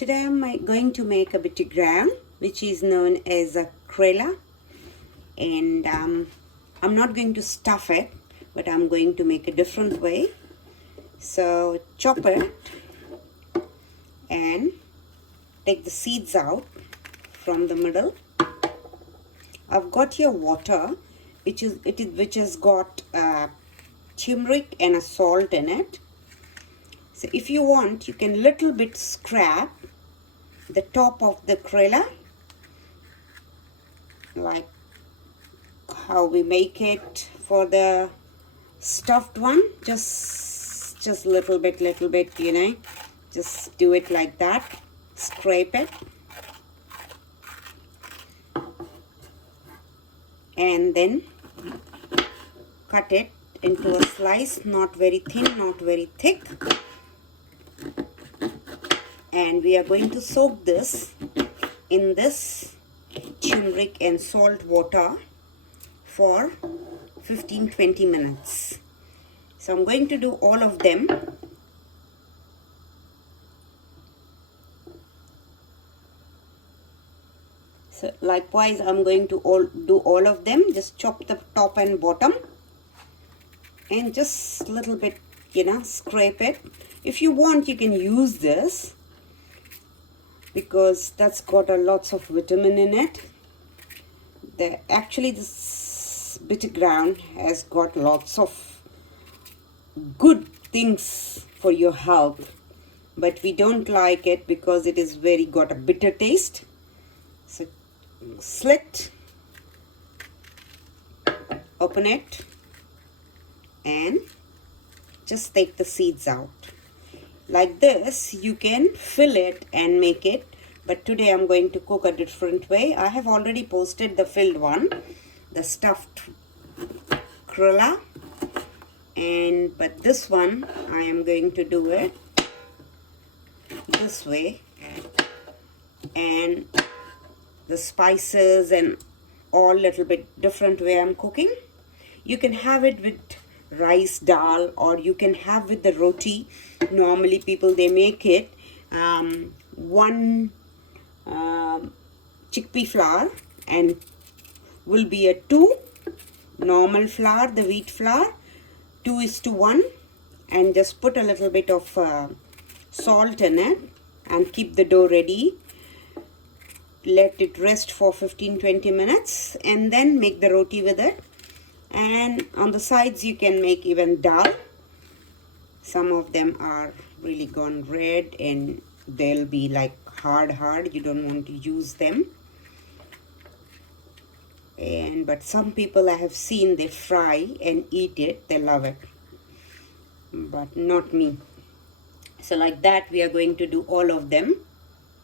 Today I'm going to make a bitter ground, which is known as a Crayola, and I'm not going to stuff it, but I'm going to make a different way. So chop it and take the seeds out from the middle. I've got here water, which has got turmeric and a salt in it. So if you want, you can little bit scrap the top of the Crayola, like how we make it for the stuffed one. Just little bit, you know, just do it like that. Scrape it and then cut it into a slice, not very thin, not very thick. And we are going to soak this in this turmeric and salt water for 15-20 minutes. So I'm going to do all of them. So likewise, I'm going to do all of them. Just chop the top and bottom and just a little bit, you know, scrape it. If you want, you can use this because that's got a lots of vitamin in it. Actually this bitter ground has got lots of good things for your health, but we don't like it because it is very got a bitter taste. So slit, open it and just take the seeds out. Like this, you can fill it and make it, but today I'm going to cook a different way. I have already posted the filled one, the stuffed Crayola, but this one I am going to do it this way, and the spices and all little bit different way I'm cooking. You can have it with rice dal, or you can have with the roti. Normally people, they make it one chickpea flour and will be a 2 normal flour, the wheat flour, 2:1, and just put a little bit of salt in it and keep the dough ready. Let it rest for 15-20 minutes and then make the roti with it. And on the sides you can make even dal. Some of them are really gone red and they'll be like hard. You don't want to use them. But some people I have seen, they fry and eat it. They love it, but not me. So like that we are going to do all of them.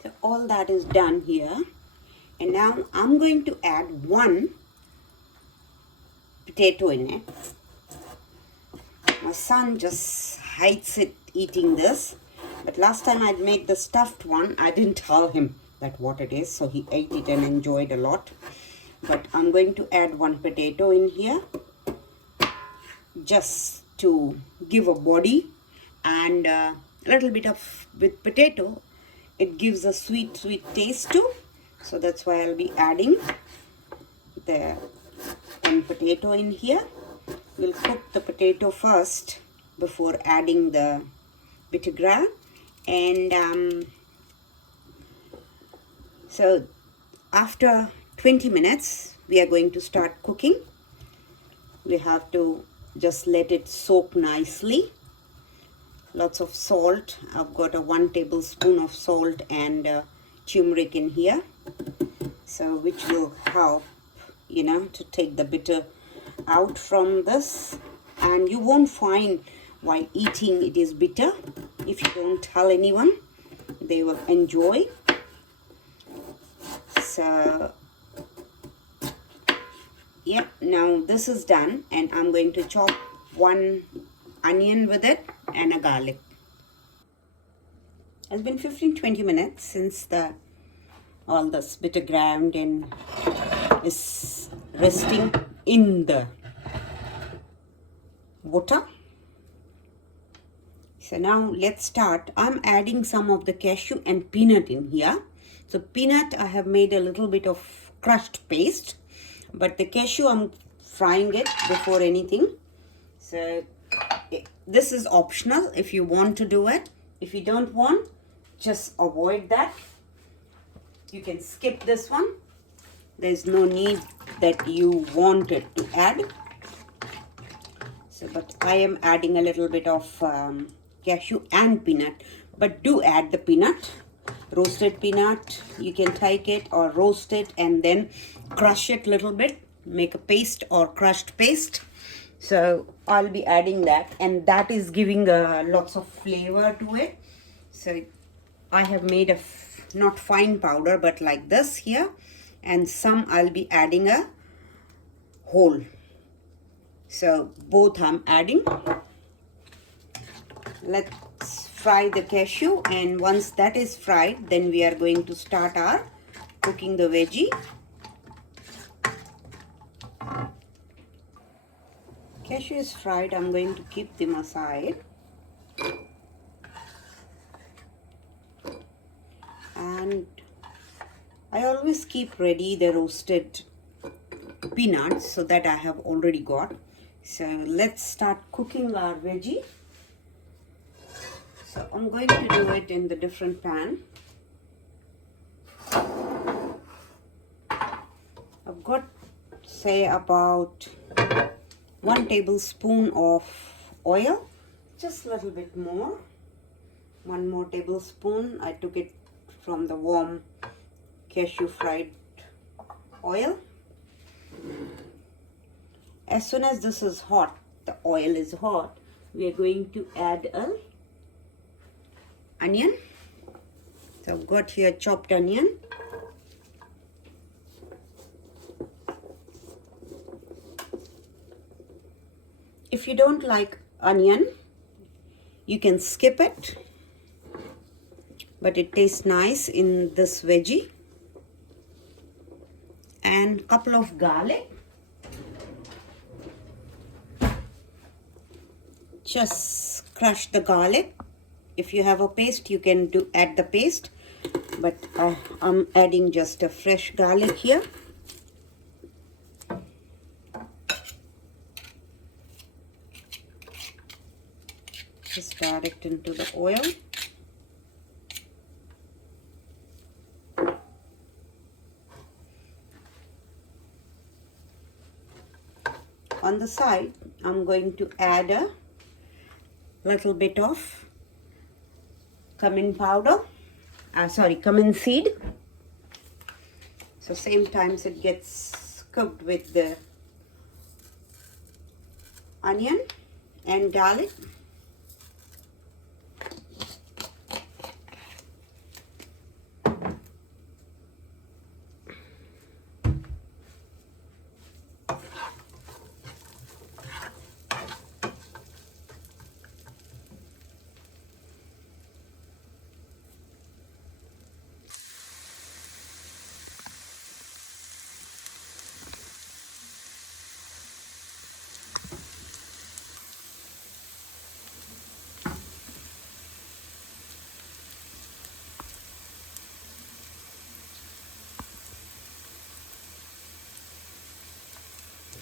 So all that is done here, and now I'm going to add 1 potato in it. My son just hates it eating this, but last time I'd made the stuffed one, I didn't tell him that what it is, so he ate it and enjoyed a lot. But I'm going to add 1 potato in here just to give a body, and a little bit of, with potato it gives a sweet taste too, so that's why I'll be adding the 1 potato in here. We'll cook the potato first before adding the bitter ground. And so after 20 minutes we are going to start cooking. We have to just let it soak nicely. Lots of salt. I've got a 1 tablespoon of salt and turmeric in here, so which will help, you know, to take the bitter out from this. And you won't find while eating it is bitter if you don't tell anyone. They will enjoy. So yeah, now this is done, and I'm going to chop 1 onion with it and a garlic. It's been 15-20 minutes since all this bitter ground and is resting in the water. So now let's start. I'm adding some of the cashew and peanut in here. So peanut, I have made a little bit of crushed paste, but the cashew, I'm frying it before anything. So this is optional if you want to do it. If you don't want, just avoid that. You can skip this one. There's no need that you want it to add. So, but I am adding a little bit of cashew and peanut. But do add the peanut, roasted peanut. You can take it or roast it and then crush it a little bit. Make a paste or crushed paste. So I'll be adding that, and that is giving lots of flavor to it. So I have made a not fine powder but like this here, and some I'll be adding a whole. So both I'm adding. Let's fry the cashew, and once that is fried, then we are going to start our cooking the veggie. Cashew is fried. I'm going to keep them aside. And I always keep ready the roasted peanuts so that I have already got. So let's start cooking our veggie. So I'm going to do it in the different pan. I've got say about 1 tablespoon of oil, just a little bit more. 1 more tablespoon. I took it from the warm cashew fried oil. As soon as this is hot, the oil is hot, we are going to add a onion. So I've got here chopped onion. If you don't like onion, you can skip it, but it tastes nice in this veggie. And a couple of garlic. Just crush the garlic. If you have a paste, you can add the paste, but I'm adding just a fresh garlic here. Just direct into the oil. On the side, I'm going to add a little bit of cumin powder, cumin seed. So same times it gets cooked with the onion and garlic.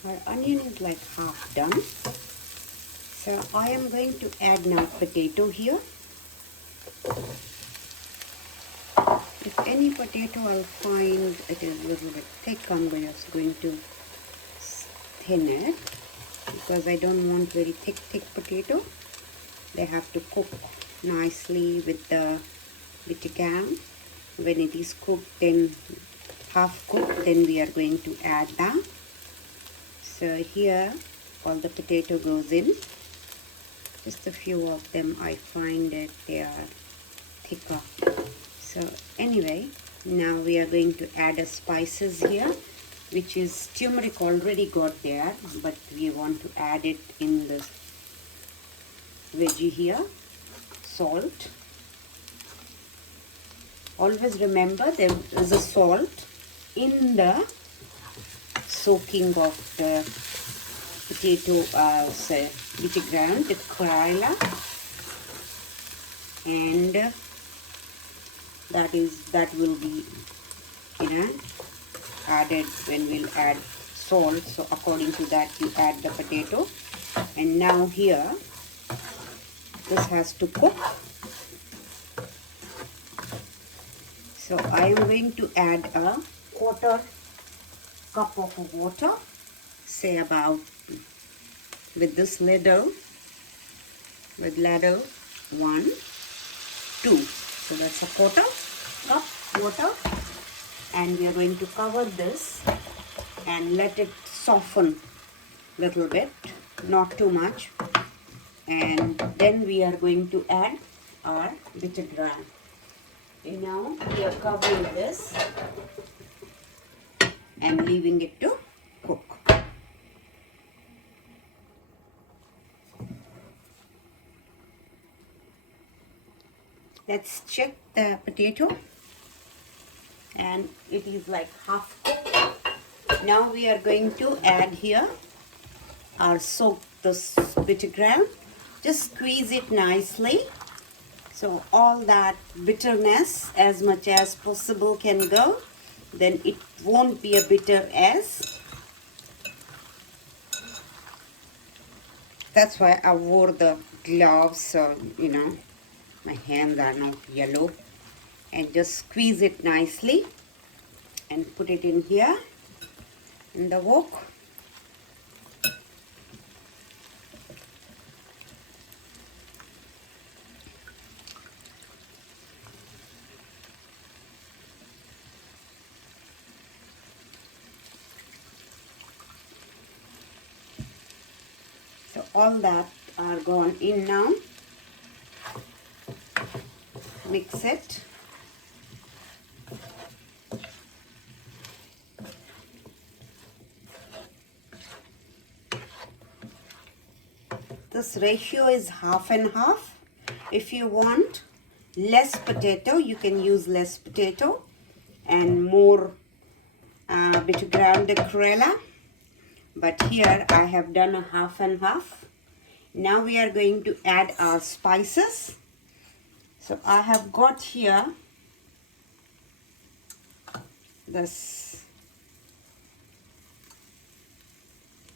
Our onion is like half done. So I am going to add now potato here. If any potato I'll find it is a little bit thick, I'm just going to thin it, because I don't want very thick potato. They have to cook nicely with the can. When it is cooked, then half cooked, then we are going to add that. So here all the potato goes in. Just a few of them I find that they are thicker. So anyway, now we are going to add the spices here, which is turmeric already got there, but we want to add it in the veggie here. Salt. Always remember there is a salt in the soaking of the potato, which is ground, the Coriander. and that will be, you know, added when we'll add salt. So according to that you add the potato. And now here this has to cook. So I am going to add a quarter cup of water, say about with this ladle, with ladle 1, 2. So that's a quarter cup water, and we are going to cover this and let it soften little bit, not too much. And then we are going to add our bitter gram. And now we are covering this and leaving it to cook. Let's check the potato, and it is like half cooked. Now we are going to add here our this bitter gram. Just squeeze it nicely, so all that bitterness as much as possible can go. Then it won't be a bitter as. That's why I wore the gloves, so you know my hands are not yellow. And just squeeze it nicely and put it in here in the wok. So all that are gone in now. Mix it. This ratio is half and half. If you want less potato, you can use less potato and more bitter ground Crayola. But here I have done a half and half. Now we are going to add our spices. So I have got here this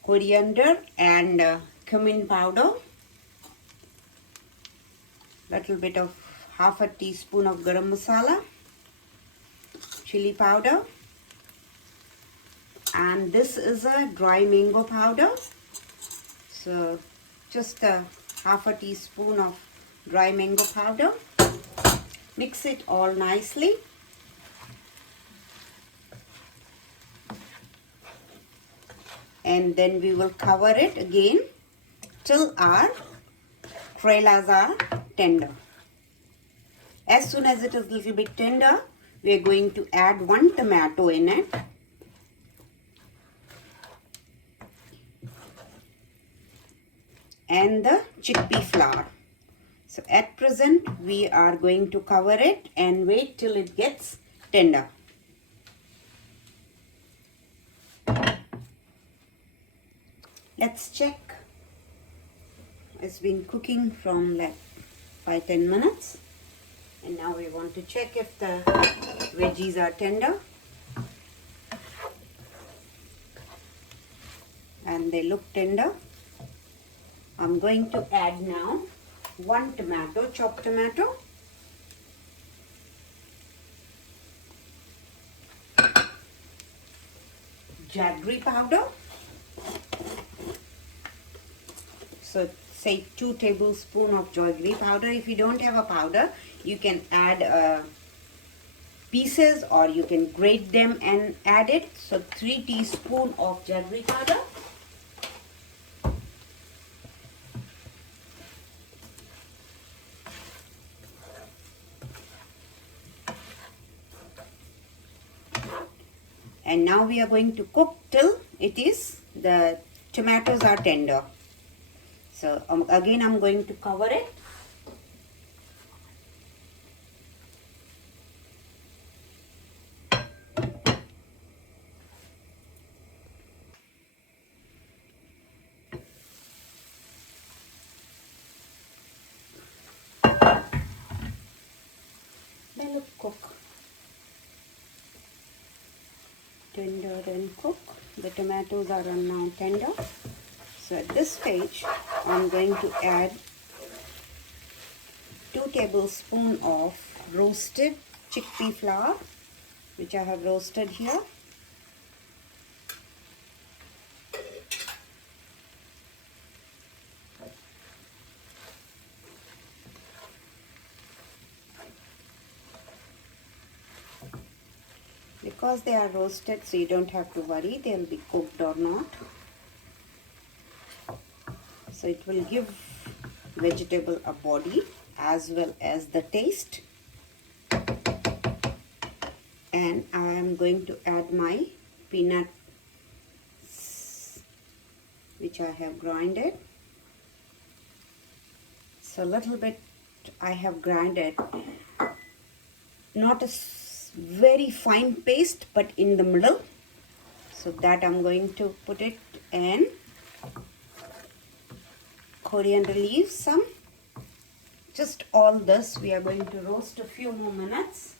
coriander and cumin powder, little bit of half a teaspoon of garam masala, chili powder, and this is a dry mango powder. So just a half a teaspoon of dry mango powder. Mix it all nicely. And then we will cover it again till our Crayolas are tender. As soon as it is a little bit tender, we are going to add 1 tomato in it. And the chickpea flour. So at present we are going to cover it and wait till it gets tender. Let's check. It's been cooking from like 5-10 minutes, and now we want to check if the veggies are tender, and they look tender. I'm going to add now 1 tomato, chopped tomato, jaggery powder, so say 2 tablespoons of jaggery powder. If you don't have a powder, you can add pieces, or you can grate them and add it. So 3 teaspoons of jaggery powder. And now we are going to cook till the tomatoes are tender. So again I'm going to cover it. cook, tender and cook. The tomatoes are now tender. So at this stage, I'm going to add 2 tablespoons of roasted chickpea flour, which I have roasted here. Because they are roasted, so you don't have to worry they'll be cooked or not. So it will give vegetable a body as well as the taste. And I am going to add my peanuts, which I have grinded. So a little bit I have grinded, not a very fine paste, but in the middle. So that I'm going to put it in. Coriander leaves, some. Just all this we are going to roast a few more minutes.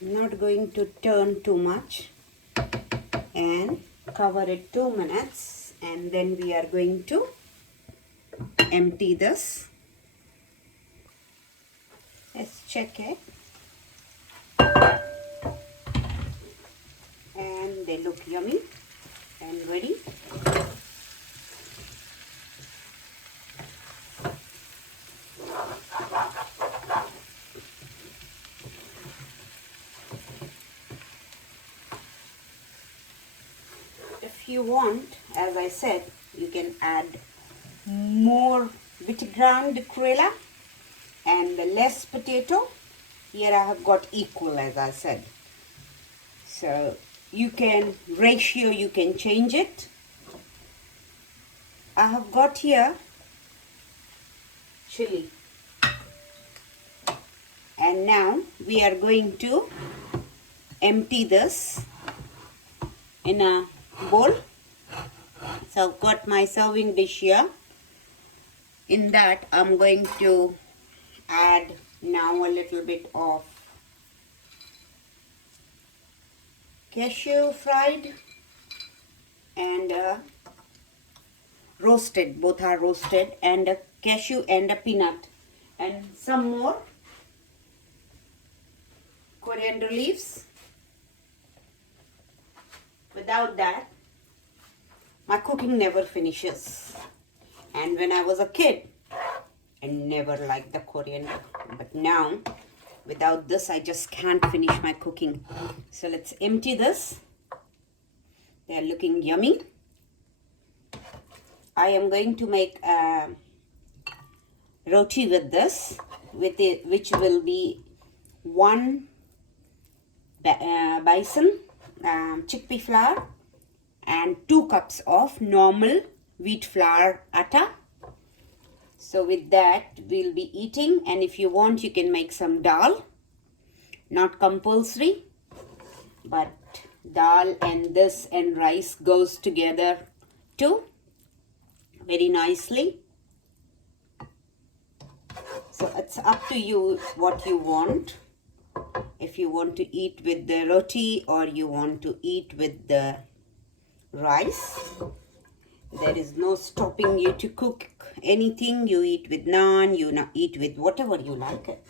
Not going to turn too much, and cover it 2 minutes, and then we are going to empty this. Let's check it, and they look yummy and ready. If you want, as I said, you can add more bitter ground Crayola and less potato. Here I have got equal, as I said. So you can ratio, you can change it. I have got here chili. And now we are going to empty this in a bowl. So I've got my serving dish here. In that I'm going to add now a little bit of cashew fried and roasted, both are roasted, and a cashew and a peanut, and some more coriander leaves. Without that, my cooking never finishes. And when I was a kid, I never liked the coriander. But now, without this, I just can't finish my cooking. So let's empty this. They are looking yummy. I am going to make a roti with this, which will be 1 bison chickpea flour and 2 cups of normal wheat flour atta. So with that we'll be eating, and if you want you can make some dal, not compulsory, but dal and this and rice goes together too very nicely. So it's up to you what you want. If you want to eat with the roti or you want to eat with the rice, there is no stopping you to cook anything. You eat with naan, you eat with whatever you like it.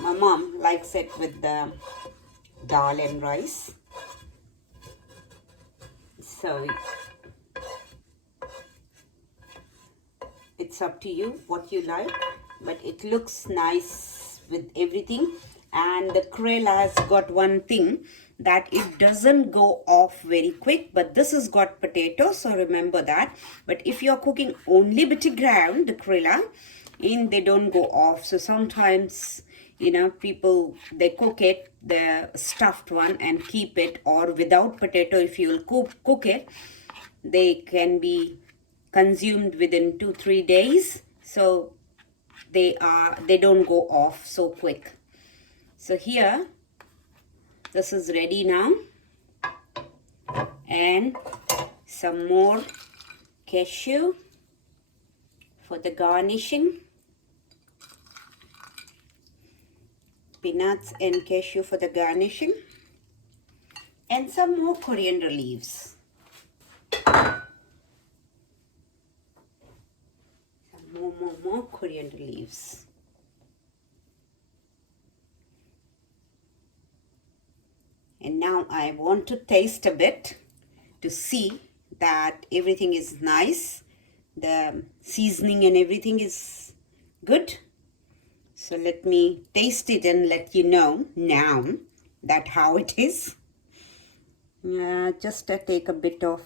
My mom likes it with the dal and rice. So it's up to you what you like, but it looks nice with everything. And the Crayola has got one thing, that it doesn't go off very quick, but this has got potato, so remember that. But if you're cooking only bitter ground, the Crayola, they don't go off. So sometimes, people, they cook it, the stuffed one, and keep it, or without potato, if you'll cook it, they can be consumed within 2-3 days. So they don't go off so quick. So here, this is ready now. And some more cashew for the garnishing. Peanuts and cashew for the garnishing. And some more coriander leaves. More coriander leaves. And now I want to taste a bit to see that everything is nice. The seasoning and everything is good. So let me taste it and let you know now that how it is. Just take a bit of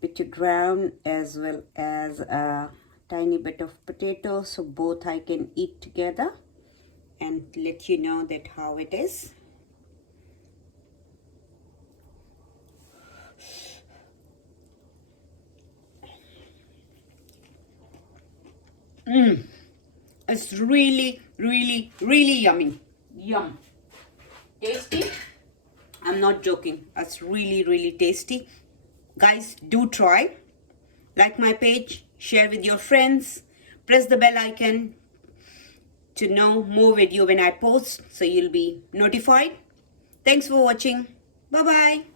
bitter ground as well as a tiny bit of potato, so both I can eat together and let you know that how it is. It's really yummy. Yum. Tasty. I'm not joking. It's really tasty. Guys, do try. Like my page, share with your friends, press the bell icon to know more video when I post, so you'll be notified. Thanks for watching. Bye bye.